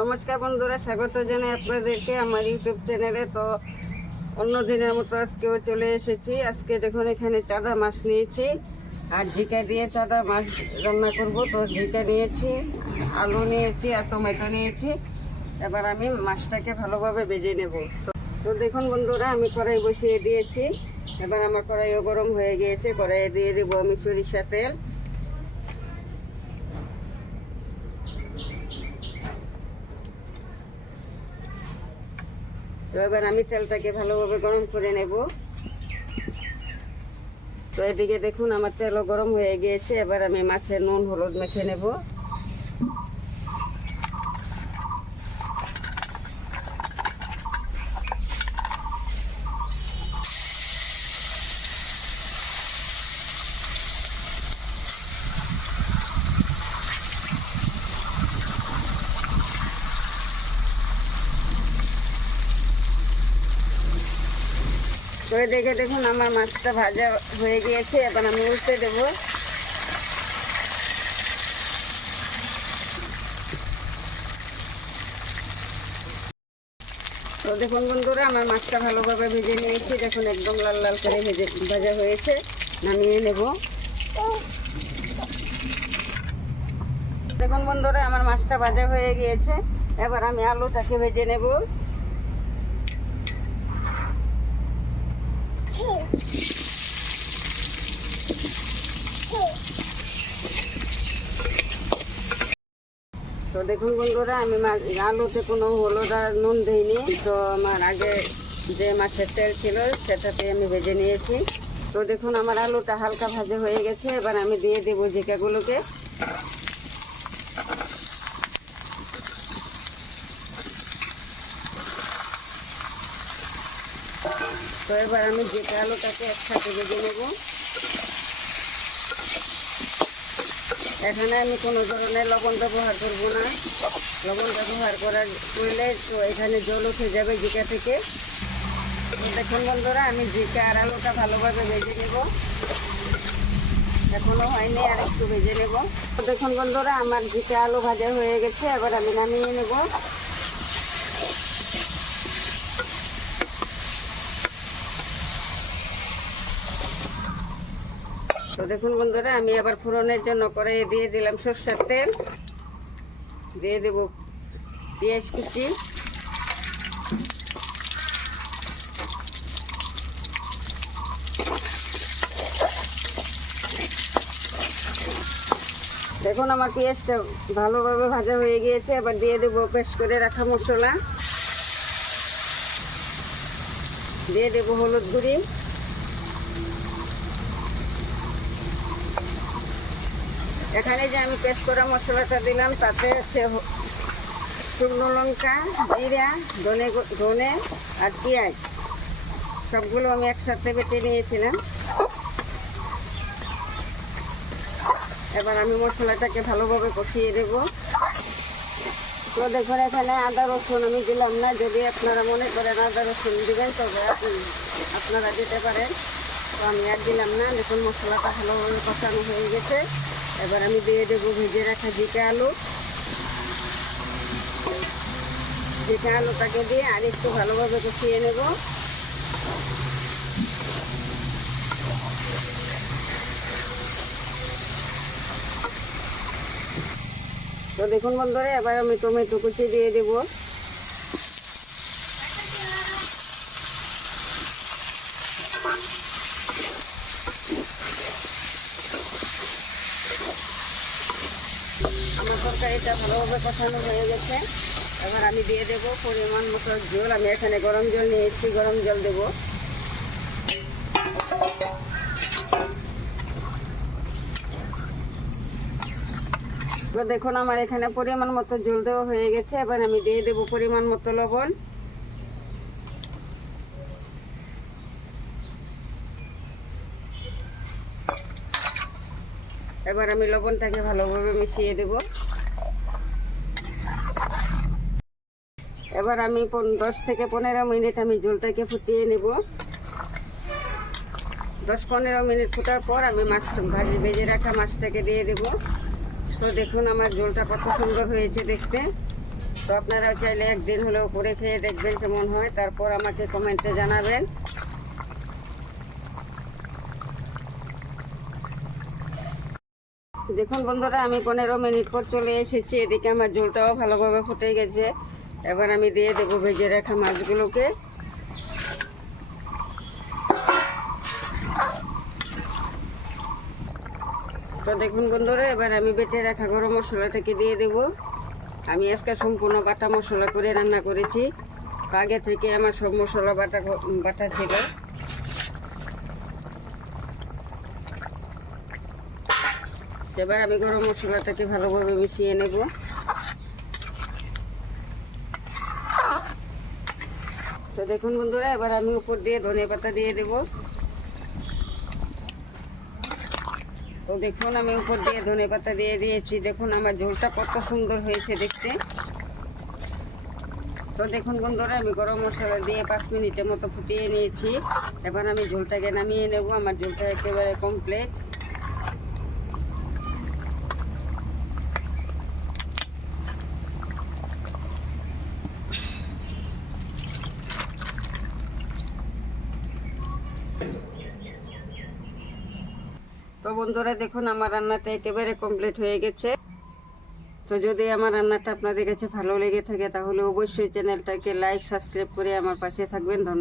নমস্কার বন্ধুরা, স্বাগত জানাই আপনাদেরকে আমার ইউটিউব চ্যানেলে। তো অন্য দিনের মতো আজকেও চলে এসেছি। আজকে দেখুন এখানে চাঁদা মাছ নিয়েছি আর ঝিকা দিয়ে চাঁদা মাছ রান্না করব। তো ঝিকা নিয়েছি, আলু নিয়েছি আর টমেটো নিয়েছি। এবার আমি মাছটাকে ভালোভাবে ভেজে নেব। তো দেখুন বন্ধুরা, আমি কড়াই বসিয়ে দিয়েছি। এবার আমার কড়াইও গরম হয়ে গিয়েছে। কড়াইয়ে দিয়ে দেবো আমি সরিষা তেল। তো এবার আমি তেলটাকে ভালোভাবে গরম করে নেব। তো এদিকে দেখুন আমার তেলও গরম হয়ে গিয়েছে। এবার আমি মাছের নুন হলুদ মেখে নেব। তো এদিকে দেখুন আমার মাছটা ভাজা হয়ে গিয়েছে। এবার আমি উল্টে দেব। তো দেখুন বন্ধুরা, আমার মাছটা ভালোভাবে ভেজে নিয়েছি। দেখুন একদম লাল লাল করে ভাজা হয়েছে। নামিয়ে নেব। দেখুন বন্ধুরা, আমার মাছটা ভাজা হয়ে গিয়েছে। এবার আমি আলুটাকে ভেজে নেব। তো দেখুন বন্ধুরা, আমি আলুতে কোনো হলুদ আর নুন দিইনি। তো আমার আগে যে মাছের তেল ছিল সেটাতে আমি ভেজে নিয়েছি। তো দেখুন আমার আলুটা হালকা ভাজা হয়ে গেছে। এবার আমি দিয়ে দেবো ঝিকাগুলোকে। তো এবার আমি ঝিকা আলুটাকে একসাথে ভেজে নেব। এখানে আমি কোনো ধরনের লবণ ব্যবহার করবো না। লবণ ব্যবহার করলে তো এখানে জল উঠে যাবে ঝিকা থেকে। দেখুন বন্ধুরা, আমি ঝিকা আর আলুটা ভালোভাবে ভেজে নেব। এখনো হয়নি, আর একটু ভেজে নেব। দেখুন বন্ধুরা, আমার ঝিকা আলু ভাজা হয়ে গেছে। এবার আমি নামিয়ে নেব। তো দেখুন বন্ধুরা, আমি আবার ফোড়নের জন্য কড়াইয়ে দিয়ে দিলাম সরষের তেল। দিয়ে দেব পেঁয়াজ কুচি, দেখুন আমার পেঁয়াজটা ভালোভাবে ভাজা হয়ে গিয়েছে। এবার দিয়ে দেবো পেস্ট করে রাখা মশলা। দিয়ে দেবো হলুদ গুঁড়ি, এখানে যে আমি পেস্ট করা মশলাটা দিলাম তাতে শুকনো লঙ্কা, জিরা, ধনে আর পেঁয়াজ সবগুলো আমি একসাথে বেটে নিয়েছিলাম। এবার আমি মশলাটাকে ভালোভাবে কষিয়ে দেব। তো দেখুন এখানে আদা রসুন আমি দিলাম না। যদি আপনারা মনে করেন আদা রসুন দিবেন তবে আপনারা দিতে পারেন। তো আমি আর দিলাম না। দেখুন মশলাটা ভালোভাবে কষানো হয়ে গেছে। এবার আমি দিয়ে দেবো ভেজে রাখা ঝিকা আলু। ঝিকা আলুটাকে দিয়ে আর একটু ভালোভাবে কষিয়ে নেব। তো দেখুন বন্ধুরা, এবার আমি টমেটো কুচি দিয়ে দেব। আমার তরকারিটা ভালোভাবে কষানো হয়ে গেছে। এবার আমি দিয়ে দেবো পরিমাণ মতো জল। আমি এখানে গরম জল নিয়েছি, গরম জল দেব। তো দেখুন আমার এখানে পরিমাণ মতো জল দেওয়া হয়ে গেছে। এবার আমি দিয়ে দেবো পরিমাণ মতো লবণ। এবার আমি লবণটাকে ভালোভাবে মিশিয়ে দেব। এবার আমি 10 থেকে 15 মিনিট আমি ঝোলটাকে ফুটিয়ে নেব। 10-15 মিনিট ফোটার পর আমি মাছ ভেজে রাখা মাছটাকে দিয়ে দেব। তো দেখুন আমার ঝোলটা কত সুন্দর হয়েছে দেখতে। তো আপনারা চাইলে একদিন হলেও করে খেয়ে দেখবেন কেমন হয়, তারপর আমাকে কমেন্টে জানাবেন। দেখুন বন্ধুরা, আমি 15 মিনিট পর চলে এসেছি। এদিকে আমার ঝোলটাও ভালোভাবে ফুটে গেছে। এবার আমি দিয়ে দেবো ভেজে রাখা মাছগুলোকে। তো দেখুন বন্ধুরা, এবার আমি বেটে রাখা গরম মশলাটাকে দিয়ে দেব। আমি আজকে সম্পূর্ণ বাটা মশলা করে রান্না করেছি, আগে থেকে আমার সব মশলা বাটা ছিল। এবার আমি গরম মশলাটাকে ভালোভাবে মিশিয়ে নেব। তো দেখুন বন্ধুরা, এবার আমি উপর দিয়ে ধনেপাতা দিয়ে দেব। তো দেখুন আমি উপর দিয়ে ধনেপাতা দিয়ে দিয়েছি। দেখুন আমার ঝোলটা কত সুন্দর হয়েছে দেখতে। তো দেখুন বন্ধুরা, আমি গরম মশলা দিয়ে 5 মিনিটের মতো ফুটিয়ে নিয়েছি। এবার আমি ঝোলটাকে নামিয়ে নেব। আমার ঝোলটা একেবারে কমপ্লিট। তো বন্ধুরা দেখুন, আমার রান্নাটা একেবারে কমপ্লিট হয়ে গেছে। তো যদি আমার রান্নাটা আপনাদের কাছে ভালো লেগে থাকে তাহলে অবশ্যই চ্যানেলটাকে লাইক সাবস্ক্রাইব করে আমার পাশে থাকবেন। ধন্যবাদ।